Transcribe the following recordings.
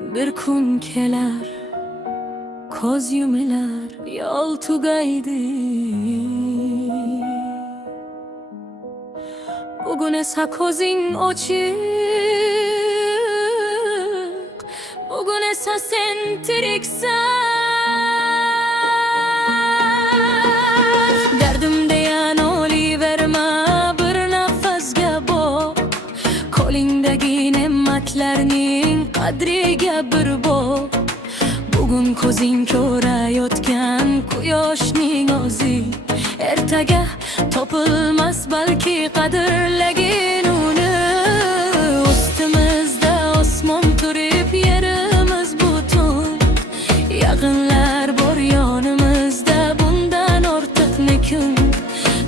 Bir kun kelar, ko'z yumilar yo'l tugaydi. Bugun esa ko'zing ochiq, bugun esa sen tiriksan. Derdim deyan o'liverma, bir nafasga boq. Qo'lingdagi ne'matlarning qadriga bir boq. Bugun ko'zing ko'rayotgan quyoshning o'zi ertaga topilmas balki qadrlagin uni. Ustimizda osmon turib yerimiz butun, yaqinlar bor yonimizda bundan ortiq nekin.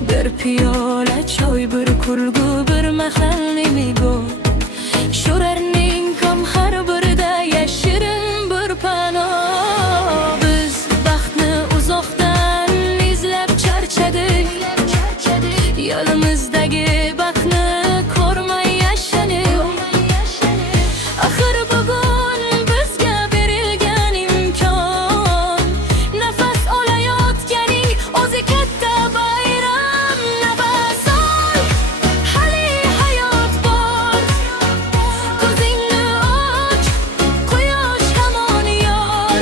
Bir piyola choy, bir kulgu, bir mahal nemigo, shularning kom har birida yashirin bir panoh. Biz baxtni uzoqdan izlab charchadik, yo'limizdagi baxtni ko'rmay yashadik. Axir bugun bizga berilgan imkon, nafas olayotganing o'zi katta bayram. Nafas ol, hali hayot bor. Ko'zingni och, quyosh hamon yor.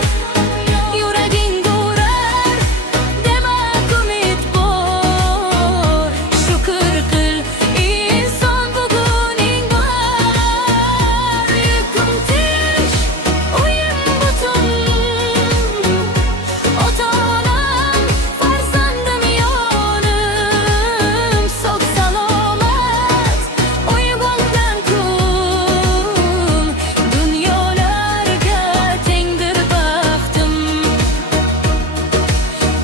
Yuraging urar, demak umid bor. Shukr qil inson, buguning bor. Uyqum tinch, uyim butun. Ota-onam, farzandim yonim. Sog' salomat uyg'ongan kun, dunyolarga tengdir baxtim.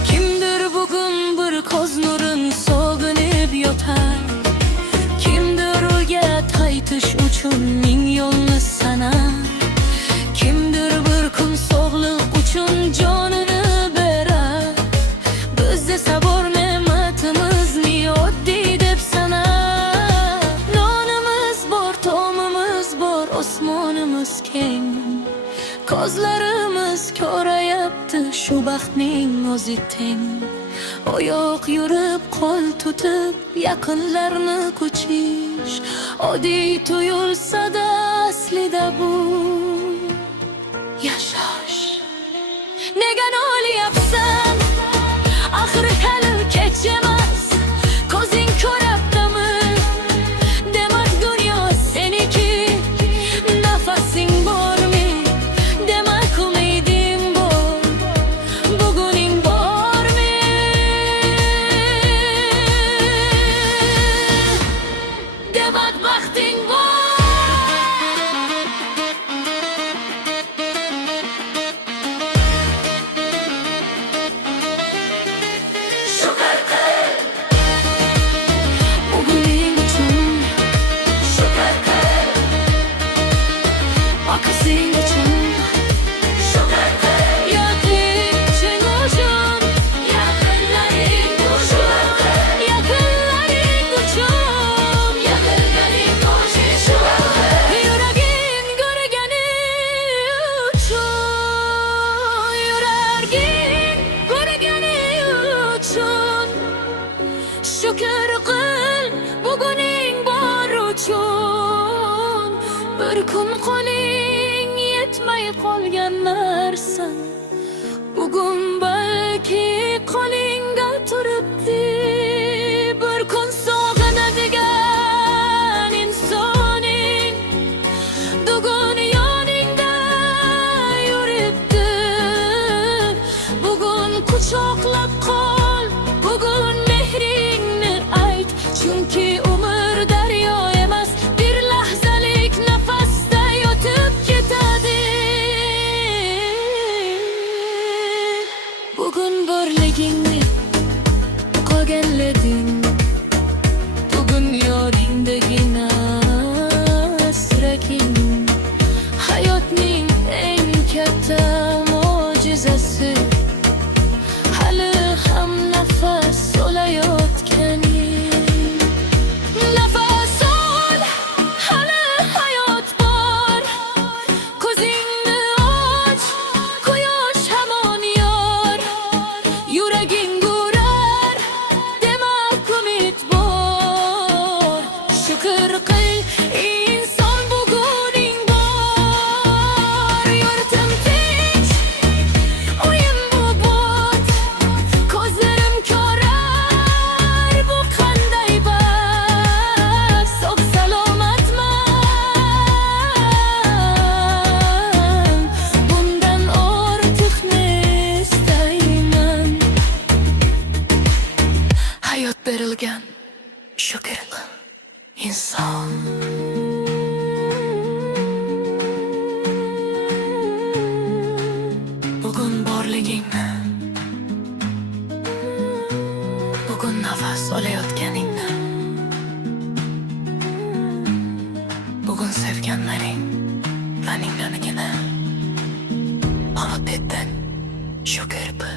Kimdir bugun bir ko'z nurin sog'inib yotar, kimdir uga qaytish uchun ming yo'lni sanar. Kimdir bir kun sog'liq uchun jonini berar. Biz esa bor ne'matimizni oddiy deb sanar. Nonimiz bor, tomimiz bor, osmonimiz keng. Ko'zlarimiz ko'rayapti, shu baxtning o'zi teng. Oyoq yurib, qo'l tutib, yaqinlarni quchish oddiy tuyulsa-da, aslida bu yashash. Nega nolyapsan? Axir hali kech emas. Ko'zing ko'raptimi? Demak dunyo seniki. Nafasing bormi? Demak umiding bor. Buguning bormi? Demak baxting bor. Shukr qil buguning uchun, shukr qil oqising uchun, shukr qil yo'qlik uchun, yaqinlaring uchun, yaqinlaring uchun, yaqinlaring uchun, shukr qil yuraging ko'rgani uchun, yuraging ko'rgani uchun. Shukr qil buguning bor uchun. Bir kun qo'ling yetmay qolgan narsa bugun balki qo'lingga turibdi. Bir kun sog'inadigan insoning bugun yoningda yuribdi. Bugun quchoqlab qol, bugun mehringni ayt. Chunki umr daryo emas, bir lahzalik nafasda yotib ketadi. Bugun borligingni nafas olayotganingni, bugun sevganlaring ularning yonigina olib etding shu kirpi.